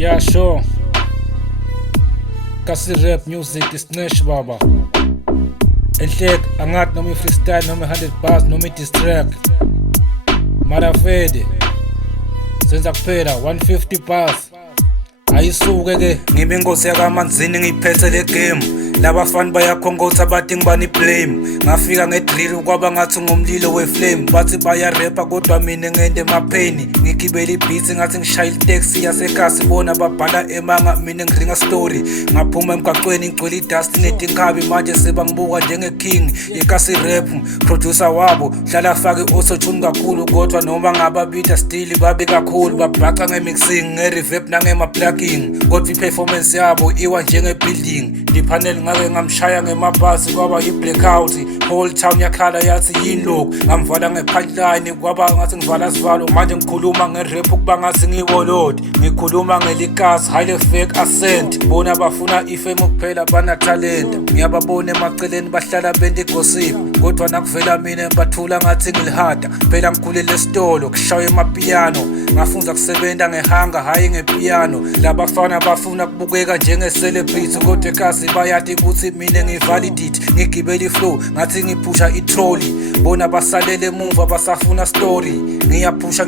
Yeah, sure. Kasi rap music is Nesh baba. Enhlek angat noma freestyle noma 100 bars noma diss track. Mara fede. Senza kuphela 150 bars. Ayisuke ke ngime inkosi yakamanzini ngiphethe le game. Labafani bayakhongotha bathi ngibani blame. Ngafika ngedrill kwaba ngathi ngumlilo weflame. Bathi bayarappa kodwa mina ngende emapheni. Ngigibela ibeat ngathi ngishaya itaxi yasekhasi bona babhala emanga mina ngiringa story. Ngaphuma emgaqweni ngigcwele idust netinkabi manje sebangibuka njengeking yekasi rap. Producer wabo hlala fake auto-tune kakhulu kodwa noma ngababita still babe kakhulu babhaca ngemixing ngereverb nangema-plugging. Kodwa i-performance yabo iwa njenge-building. Lipanel ngake ngamshaya ngemabhasi kwaba yi-blackout. Whole town yakhala yathi yini lokhu. Ngamvala nge-punchline kwaba ngathi ngivala sivalo. Manje ngikhuluma nge-rap ukuba ngathi ngiwolodi. Ngikhuluma ngelikasi high fake accent. Bona bafuna ifame kuphela banatalenta. Ngiyababona emaceleni bahlala bende gossip. Kodwa nakuvela mina bathula ngathi ngilihada. Phela ngikhulele esitolo kushaye amapiano. Ngafunza kusebenza ngehanga hayi ngepiano. Labafana bafuna kubukeka njenge-celebrity kodwa ekhasi bayathi ukuthi mina ngivalidate. Ngigibela iflow ngathi ngiphusha itrolli. Bona basalele emuva basafuna story. Ngiyaphusha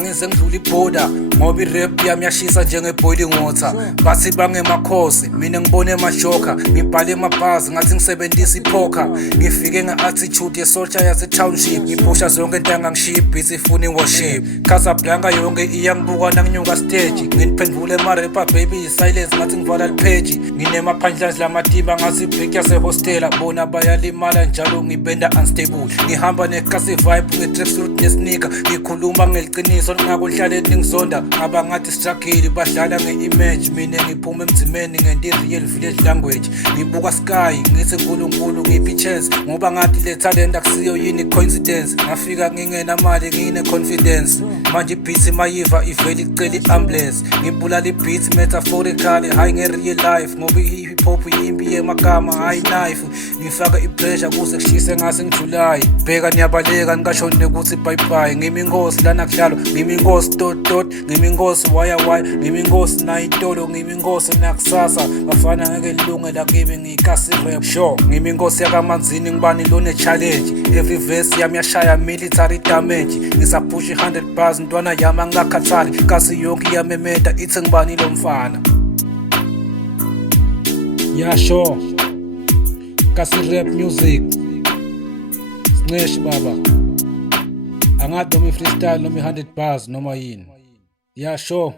ngize ngidlula iborder. Ngoba i-rap yami yashisa njenge-boiling water. Bathi bangemakhosi mina ngibone emajoker. Ngibhale emabhazi ngathi ngisebenzisa ipoker. Ngifike nge-attitude ye-soldier yase-township. Ngiphusha zonke intanga ngishiya i-beat ifuna i-worship. Casablanca yonke iyangibuka nanginyuka stage. Nginiphendvule ema-rapper baby i-silence ngathi ngivala lipheji. Nginema-punchlines lamatimba ngathi ibreak yase-hostela. Bona bayalimala njalo ngibenda unstable. Ngihamba nekasi vibe nge-tracksuit nesneaker. Ngikhuluma ngeliqiniso ngakudlaleni ngizonda. Abangathi struggle badlala nge-image. Mina ngiphuma emzimeni ngenti real village language. Ngibuka sky ngithi nkulunkulu ngiphi chance. Ngoba ngathi le talent akusiyo yini coincidence. Ngafika ngingenamali ngine-confidence. Manje i-beat mayiva ivele icela i-ambulance. Ngibulala i-beat metaphorically hayi nge-real life. Ngoba i-hip hop yimpi yemagama hayi knife. Ngifaka i-pressure kuze kushise ngase ngijulayi. Bheka niyabaleka nikashoni ukuthi bye bye. Ngimi inkosi lana kudlalwa ngimi inkosi tot. Ngimi inkosi waya. Ngimi inkosi nayitolo. Ngimi inkosi nakusasa. Bafana ngeke lilungela kimi ngikasi rap. Sure ngimi inkosi yakamanzini ngibani lone challenge. Every verse yami yashaya military damage. Ngisaphusha 100 bars ntwana yami angakhathali. Kasi yonke yamemeta ithi ngibani lo mfana. Yeah sure. Kasi rap music Nesh baba. Angathi noma freestyle noma 100 bars noma yini. Yeah sure.